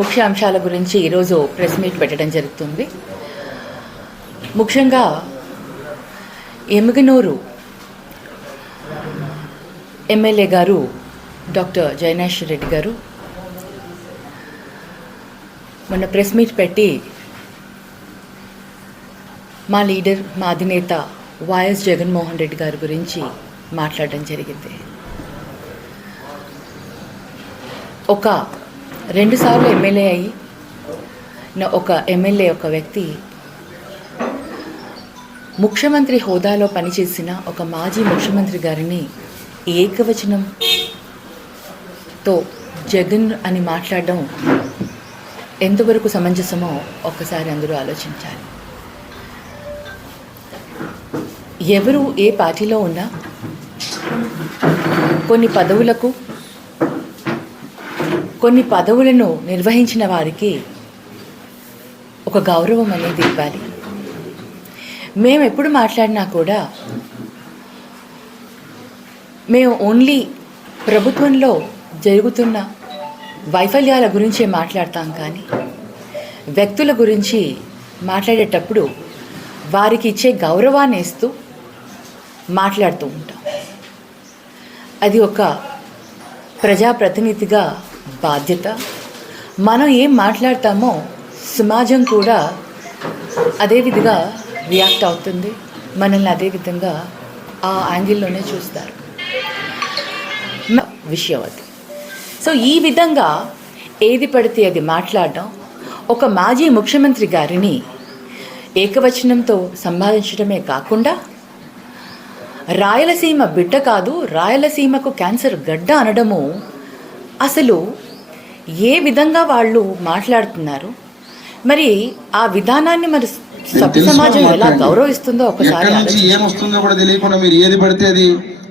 ముఖ్యాంశాల గురించి ఈరోజు press meet పెట్టడం జరుగుతుంది. ముఖ్యంగా ఎముగనూరు ఎమ్మెల్యే గారు డాక్టర్ జైనాష్ రెడ్డి గారు మొన్న ప్రెస్ మీట్ పెట్టి మా లీడర్ మా అధినేత వైఎస్ జగన్మోహన్ రెడ్డి గారి గురించి మాట్లాడడం జరిగింది. ఒక రెండుసార్లు ఎమ్మెల్యే అయ్యి నా- ఒక ఎమ్మెల్యే ఒక వ్యక్తి ముఖ్యమంత్రి హోదాలో పనిచేసిన ఒక మాజీ ముఖ్యమంత్రి గారిని ఏకవచనంతో జగన్ అని మాట్లాడడం ఎంతవరకు సమంజసమో ఒక్కసారి అందరూ ఆలోచించాలి. ఎవరు ఏ పార్టీలో ఉన్నా కొన్ని పదవులకు కొన్ని పదవులను నిర్వహించిన వారికి ఒక గౌరవం అనేది ఇవ్వాలి. మేము ఎప్పుడు మాట్లాడినా కూడా మేము ఓన్లీ ప్రభుత్వంలో జరుగుతున్న వైఫల్యాల గురించే మాట్లాడతాం కానీ వ్యక్తుల గురించి మాట్లాడేటప్పుడు వారికి ఇచ్చే గౌరవాన్ని ఇస్తూ మాట్లాడుతూ ఉంటాం. అది ఒక ప్రజాప్రతినిధిగా బాధ్యత. మనం ఏం మాట్లాడతామో సమాజం కూడా అదే విధంగా రియాక్ట్ అవుతుంది. మనల్ని అదే విధంగా ఆ యాంగిల్లోనే చూస్తారు. విషయం అది. సో ఈ విధంగా ఏది పడితే అది మాట్లాడడం ఒక మాజీ ముఖ్యమంత్రి గారిని ఏకవచనంతో సంపాదించడమే కాకుండా రాయలసీమ బిడ్డ కాదు రాయలసీమకు క్యాన్సర్ గడ్డ అనడము అసలు ఏ విధంగా వాళ్ళు మాట్లాడుతున్నారు? మరి ఆ విధానాన్ని మరి సమాజం ఎలా గౌరవిస్తుందో ఒకసారి నుంచి. ఏమొస్తుందో కూడా తెలియకుండా మీరు ఏది పడితే అది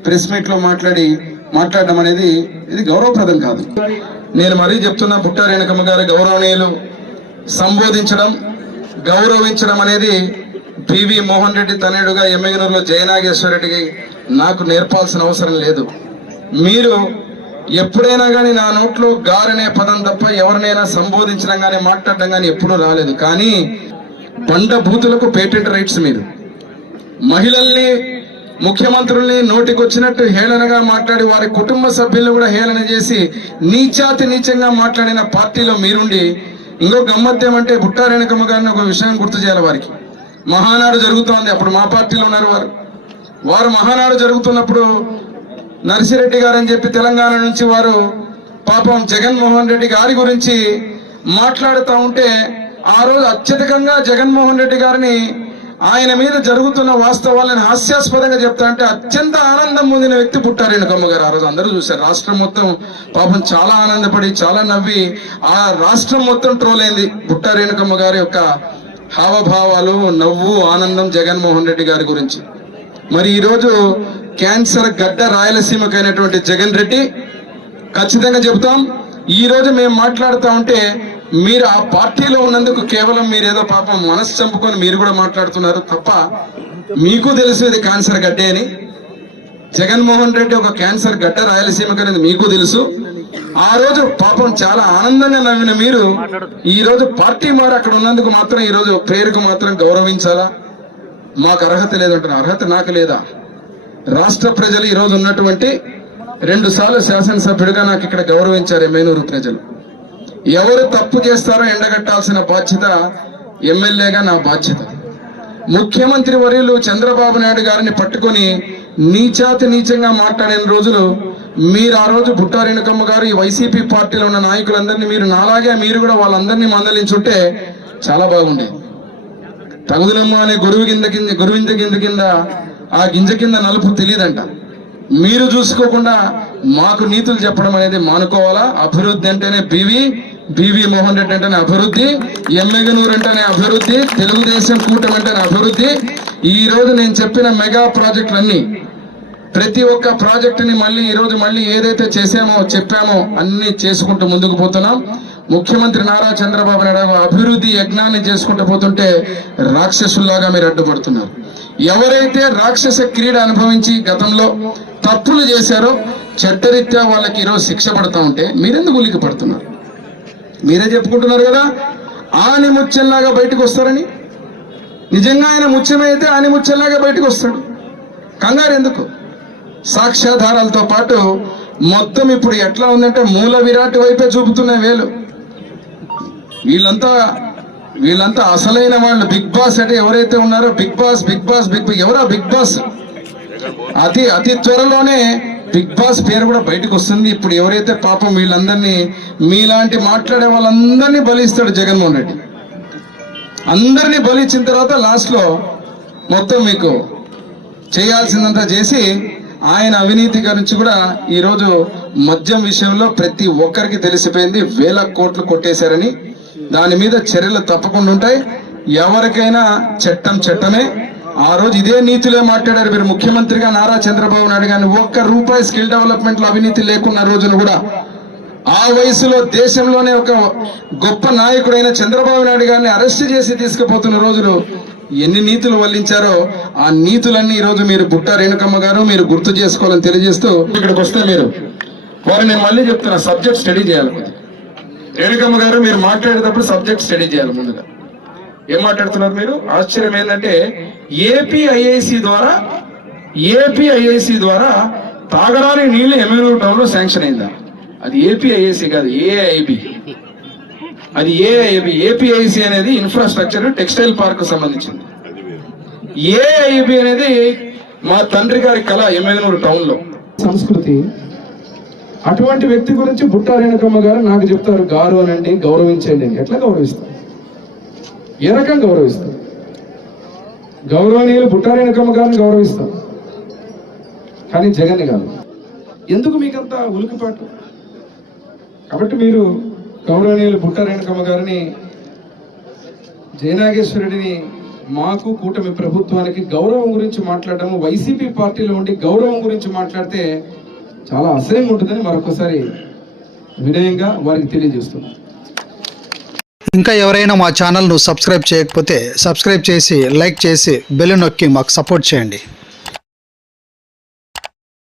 ప్రెస్ మీట్లో మాట్లాడి మాట్లాడడం అనేది ఇది గౌరవప్రదం కాదు. నేను మరీ చెప్తున్నా పుట్టా రేణుకమ్మ గారి గౌరవనీయులు సంబోధించడం గౌరవించడం అనేది పివి మోహన్ రెడ్డి తనయుడుగా ఎమ్మెగనూరులో జయనాగేశ్వర రెడ్డికి నాకు నేర్పాల్సిన అవసరం లేదు. మీరు ఎప్పుడైనా కానీ నా నోట్లో గారనే పదం తప్ప ఎవరినైనా సంబోధించడం కానీ మాట్లాడడం కానీ ఎప్పుడూ రాలేదు. కానీ పంట బూతులకు పేటెంట్ రైట్స్ మీరు. మహిళల్ని ముఖ్యమంత్రుల్ని నోటికొచ్చినట్టు హేళనగా మాట్లాడి వారి కుటుంబ సభ్యులను కూడా హేళన చేసి నీచాతి నీచంగా మాట్లాడిన పార్టీలో మీరుండి ఇంకో గమ్మత్యం అంటే బుట్టారేణకమ్మ గారిని ఒక విషయం గుర్తు చేయాలి వారికి. మహానాడు జరుగుతోంది. అప్పుడు మా పార్టీలో ఉన్నారు వారు. వారు మహానాడు జరుగుతున్నప్పుడు నర్సిరెడ్డి గారు అని చెప్పి తెలంగాణ నుంచి వారు పాపం జగన్మోహన్ రెడ్డి గారి గురించి మాట్లాడుతూ ఉంటే ఆ రోజు అత్యధికంగా జగన్మోహన్ రెడ్డి గారిని ఆయన మీద జరుగుతున్న వాస్తవాలను హాస్యాస్పదంగా చెప్తా అంటే అత్యంత ఆనందం పొందిన వ్యక్తి పుట్టారేణుకమ్మ గారు. ఆ రోజు అందరూ చూశారు. రాష్ట్రం మొత్తం పాపం చాలా ఆనందపడి చాలా నవ్వి ఆ రాష్ట్రం మొత్తం ట్రోల్ అయింది. పుట్టారేణుకమ్మ గారి యొక్క హావభావాలు నవ్వు ఆనందం జగన్మోహన్ రెడ్డి గారి గురించి. మరి ఈరోజు క్యాన్సర్ గడ్డ రాయలసీమకైనటువంటి జగన్ రెడ్డి ఖచ్చితంగా చెబుతాం ఈ రోజు మేము మాట్లాడుతూ ఉంటే మీరు ఆ పార్టీలో ఉన్నందుకు కేవలం మీరు ఏదో పాపం మనసు చంపుకొని మీరు కూడా మాట్లాడుతున్నారు తప్ప మీకు తెలుసు ఇది క్యాన్సర్ గడ్డే అని. జగన్మోహన్ రెడ్డి ఒక క్యాన్సర్ గడ్డ రాయలసీమకి అనేది మీకు తెలుసు. ఆ రోజు పాపం చాలా ఆనందంగా నవ్విన మీరు ఈ రోజు పార్టీ మారు అక్కడ ఉన్నందుకు మాత్రం ఈ రోజు పేరుకు మాత్రం గౌరవించాలా? మాకు అర్హత లేదంటున్నారు. అర్హత నాకు లేదా? రాష్ట్ర ప్రజలు ఈరోజు ఉన్నటువంటి రెండు సార్లు శాసనసభ్యుడిగా నాకు ఇక్కడ గౌరవించారు మేనూరు ప్రజలు. ఎవరు తప్పు చేస్తారో ఎండగట్టాల్సిన బాధ్యత ఎమ్మెల్యేగా నా బాధ్యత. ముఖ్యమంత్రి వర్యులు చంద్రబాబు నాయుడు గారిని పట్టుకొని నీచాతి నీచంగా మాట్లాడిన రోజులు మీరు ఆ రోజు బుట్టారేణుకమ్మ గారు ఈ వైసీపీ పార్టీలో ఉన్న నాయకులందరినీ మీరు నాలాగే మీరు కూడా వాళ్ళందరినీ మందలించుంటే చాలా బాగుండేది. తగుదలమ్మ అనే గురువు కింద కింద గురువింద కింద కింద ఆ గింజ కింద నలుపు తెలియదంట మీరు చూసుకోకుండా మాకు నీతులు చెప్పడం అనేది మానుకోవాలా? అభివృద్ధి అంటేనే బివి బివి మోహన్ రెడ్డి అంటేనే అభివృద్ధి ఎమ్మెగనూరు అంటేనే అభివృద్ధి తెలుగుదేశం కూటమి అంటేనే అభివృద్ధి. ఈ రోజు నేను చెప్పిన మెగా ప్రాజెక్టులన్నీ ప్రతి ఒక్క ప్రాజెక్టుని మళ్ళీ ఈరోజు మళ్ళీ ఏదైతే చేసామో చెప్పామో అన్ని చేసుకుంటూ ముందుకు పోతున్నాం. ముఖ్యమంత్రి నారా చంద్రబాబు నాయుడు అభివృద్ధి యజ్ఞాన్ని చేసుకుంటూ పోతుంటే రాక్షసుల్లాగా మీరు అడ్డుపడుతున్నారు. ఎవరైతే రాక్షస క్రీడ అనుభవించి గతంలో తప్పులు చేశారో చట్టరీత్యా వాళ్ళకి ఈరోజు శిక్ష పడుతూ ఉంటే మీరెందుకు ఉలికి పడుతున్నారు? మీరే చెప్పుకుంటున్నారు కదా? ఆని ముచ్చల్లాగా బయటకు వస్తారని? నిజంగా ఆయన ముత్యమైతే ఆని ముచ్చల్లాగా బయటకు వస్తాడు. కంగారు ఎందుకు? సాక్ష్యాధారాలతో పాటు మొత్తం ఇప్పుడు ఎట్లా ఉందంటే మూల విరాట్ వైపే చూపుతున్నాయి వేలు. వీళ్ళంతా వీళ్ళంతా అసలైన వాళ్ళు. బిగ్ బాస్ అంటే ఎవరైతే ఉన్నారో big boss big boss big boss. ఎవరా బిగ్ బాస్? అతి అతి త్వరలోనే బిగ్ బాస్ పేరు కూడా బయటకు వస్తుంది. ఇప్పుడు ఎవరైతే పాపం వీళ్ళందరినీ మీలాంటి మాట్లాడే వాళ్ళందరినీ బలిస్తాడు జగన్మోహన్ రెడ్డి. అందరినీ బలిచ్చిన తర్వాత లాస్ట్లో మొత్తం మీకు చేయాల్సిందంతా చేసి ఆయన అవినీతి గురించి కూడా ఈరోజు మద్యం విషయంలో ప్రతి ఒక్కరికి తెలిసిపోయింది. వేల కోట్లు కొట్టేశారని దాని మీద చర్యలు తప్పకుండా ఉంటాయి. ఎవరికైనా చట్టం చట్టమే. ఆ రోజు ఇదే నీతిలో మాట్లాడారు మీరు ముఖ్యమంత్రిగా నారా చంద్రబాబు నాయుడు గారిని. ఒక్క రూపాయి స్కిల్ డెవలప్మెంట్లో అవినీతి లేకున్న రోజులు కూడా ఆ వయసులో దేశంలోనే ఒక గొప్ప నాయకుడైన చంద్రబాబు నాయుడు గారిని అరెస్ట్ చేసి తీసుకుపోతున్న రోజులు ఎన్ని నీతులు వల్లించారో ఆ నీతులన్నీ ఈ రోజు మీరు బుట్ట రేణుకమ్మ గారు మీరు గుర్తు చేసుకోవాలని తెలియజేస్తూ ఇక్కడికి వస్తే మీరు వారిని మళ్ళీ చెప్తున్నా సబ్జెక్ట్ స్టడీ చేయాలి రేణుకమ్మ గారు మీరు మాట్లాడేటప్పుడు సబ్జెక్ట్ స్టడీ చేయాలి ముందుగా. ఏం మాట్లాడుతున్నారు మీరు? ఆశ్చర్యం ఏంటంటే ఏపీఐఐసి ద్వారా ఏపీఐఐసి ద్వారా తాగడానికి నీళ్ళు ఎమ్మెల్యే టౌన్లో శాంక్షన్ అయిందా? అది ఏపీఐఐసి కాదు ఏఐబి. అది ఏఐబి ఏపీఐసి అనేది ఇన్ఫ్రాస్ట్రక్చర్ టెక్స్టైల్ పార్క్ సంబంధించింది. ఏఐబి అనేది మా తండ్రి గారి కళ ఎమ్మెల్యేనూరు టౌన్లో సంస్కృతి అటువంటి వ్యక్తి గురించి బుట్టా రేణుకమ్మ గారు నాకు చెప్తారు గారు అనండి గౌరవించండి అని. ఎట్లా గౌరవిస్తారు? ఏ రకంగా గౌరవిస్తారు? గౌరవనీయులు బుట్టా రేణుకమ్మ గారిని గౌరవిస్తాం కానీ జగన్ కాదు. ఎందుకు మీకంత ఉలికిపాటు? కాబట్టి మీరు గౌరవనీయులు బుట్టా రేణుకమ్మ గారిని జయనాగేశ్వరుడిని మాకు కూటమి ప్రభుత్వానికి గౌరవం గురించి మాట్లాడడం వైసీపీ పార్టీలో ఉండి గౌరవం గురించి మాట్లాడితే చాలా అసహ్యంగా ఉంటుందని మరొకసారి వినయంగా వారికి తెలియజేస్తున్నాను. ఇంకా ఎవరైనా మా ఛానల్ను సబ్స్క్రైబ్ చేయకపోతే సబ్స్క్రైబ్ చేసి లైక్ చేసి బెల్ నొక్కి మాకు సపోర్ట్ చేయండి.